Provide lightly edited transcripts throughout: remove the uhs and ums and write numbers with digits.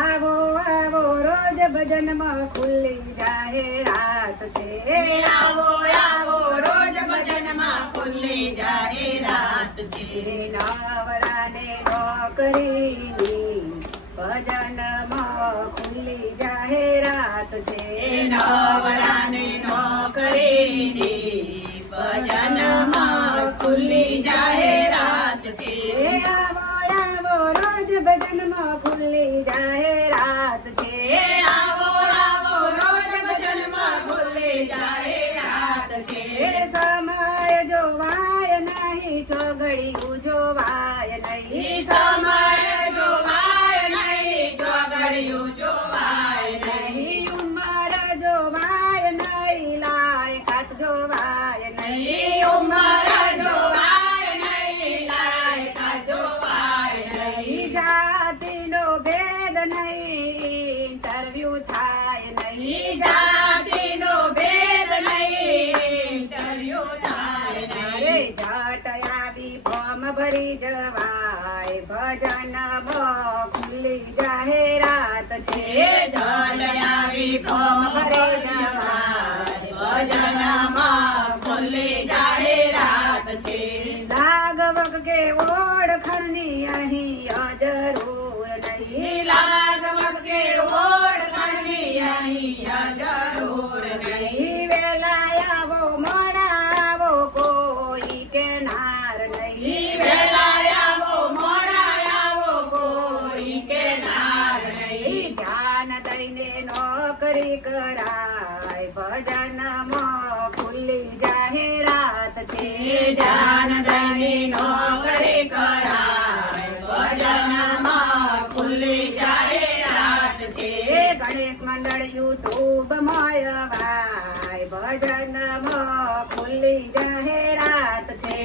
આવો આવો રોજ ભજનમાં ખુલ્લી જાહેરાત છે. આવો આવો રોજ ભજનમાં ખુલ્લી જાહેરાત છે. નવરાને નોકરીની ભજનમાં ખુલ્લી જાહેરાત છે. નવરાને નોકરીની ભજનમાં ખુલ્લી જાહેરાત છે. આવો આવો રોજ ભજનમાં ખુલ્લી જાહેરાત છે. આવો આવો રોજ ભજનમાં ખુલ્લી જાહેરાત છે. સમય જોવાય નહીં ચોઘડિયું જોવાય નહીં. સમય જોવાય નહીં ચોઘડિયું જોવાય નહીં. ઉંમર જોવાય નહીં લાયકાત જોવાય નહીં. ઉંમર જોવાય નહીં લાયકાત જોવાય નહીં. જાતિનો ભેદ નહીં ઇન્ટરવ્યુ થાય નહીં. જાતિનો ભેદ નહીં ઇન્ટરવ્યુ થાય અરે નહીં. જટ આવી ફોર્મ ભરી જવાય ભજનમાં ખુલ્લી જાહેરાત છે. જડ આવી ફોર્મ ભરી જવાય ભજનમાં ખુલ્લી જાહેરાત છે. લાગ વગે ઓળખણની અહીં જરૂર નહીં. લાગ વગે ઓળખણની અહીંયા જરૂર નહીં. વેલા આવો મોડા આવો કોઈ કેનાર નહીં. વેલા આવો મોડા આવો કોઈ કેનાર નહીં. ધ્યાન દઈને નોકરી કરાય ભજનમાં ખુલ્લી જાહેરાત છે. ધ્યાન દઈને નોકરી કરાય ભજનમાં ખુલ્લી જાહેરાત છે. ગણેશ મંડળ યુટ્યુબ માયવાય ભજનમાં ખુલ્લી જાહેરાત છે.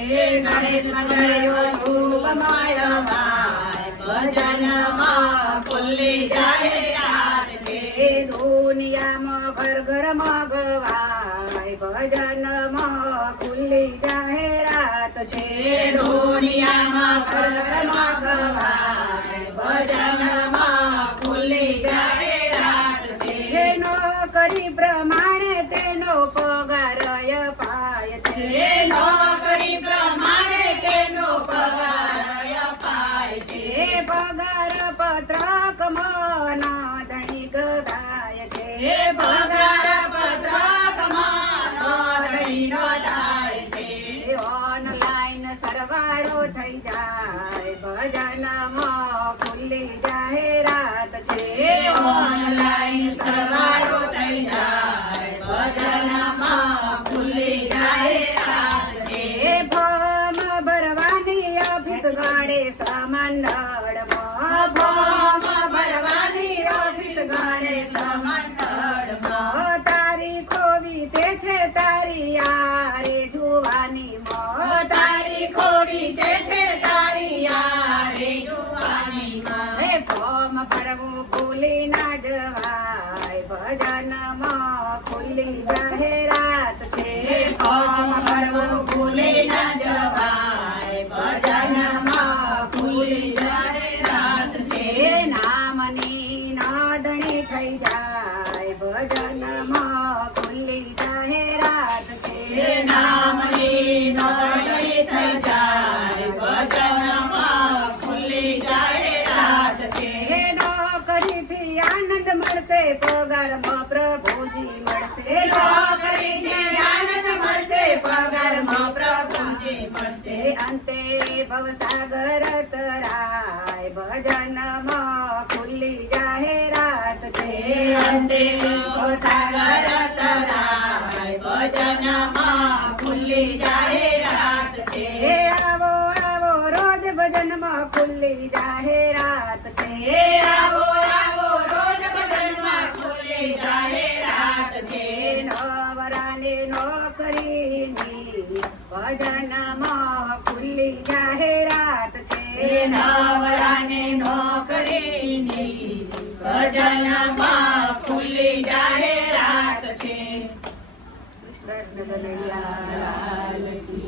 ગણેશ મંડળ યુટ્યુબ માયવાય ભજનમાં ખુલ્લી જાહેરાત છે. દુનિયામાં ઘર ઘર મગવાય ભજનમાં ખુલ્લી જાહેરાત છે. દુનિયામાં ઘરમાં ગવાય ભજનમાં ખુલ્લી જાહેરાત છે. નોકરી પ્રમાણે તેનો પગાર અપાય છે. નોકરી પ્રમાણે તેનો પગાર અપાય છે. પગાર પત્રકમાં નોંધણી કરાય છે. પગાર પત્રકમાં નોંધણી નોંધાય છે. ઓનલાઈન સરવાળો થઈ જાય ભજનમાં ખુલ્લી જાહેરાત છે. ઓનલાઈન સરવાળો થઈ જાય ભજનમાં ખુલ્લી જાહેરાત છે. ફોર્મ ભરવાની ઓફિસ ગણેશ મંડળમાં. ફોર્મ ભરવાની ઓફિસ ગણેશ મંડળમાં. તારીખો વીતે છે તારી યારે જોવાની તારીખો વીતે છે તારી યારે જોવાનીમાં. ફોર્મ ભરવું ભૂલી ના જવાય ભજનમાં ખુલ્લી જાહેરાત છે. ફોર્મ ભરવું ભૂલી ના જવાય ભજનમાં ખુલ્લી જાહેરાત છે. નામની નોંધણી થઈ જાય ભજનમાં ખુલ્લી જાહેરાત છે. નામની નોંધણી થઈ જાય ભજનમાં ખુલ્લી જાહેરાત છે. નોકરીથી આનંદ મળશે પગારમાં પ્રભુજી મળશે. નોકરીથી આનંદ મળશે પગારમાં પ્રભુજી મળશે. અંતે ભવસાગર તરાય ભજનમાં ખુલ્લી જાહેરાત છે. અંતે ભવસાગર તરાય ભજનમાં ખુલ્લી જાહેરાત છે. આવો આવો રોજ ભજનમાં ખુલ્લી જાહેરાત છે. આવો આવો રોજ ભજનમાં ખુલ્લી જાહેરાત છે. નવરાને નોકરીની ભજનમાં ખુલ્લી જાહેરાત છે. નવરાને નોકરીની ભજનમાં ખુલ્લી જાહેરાત છે. કૃષ્ણ કનૈયા લાલ કી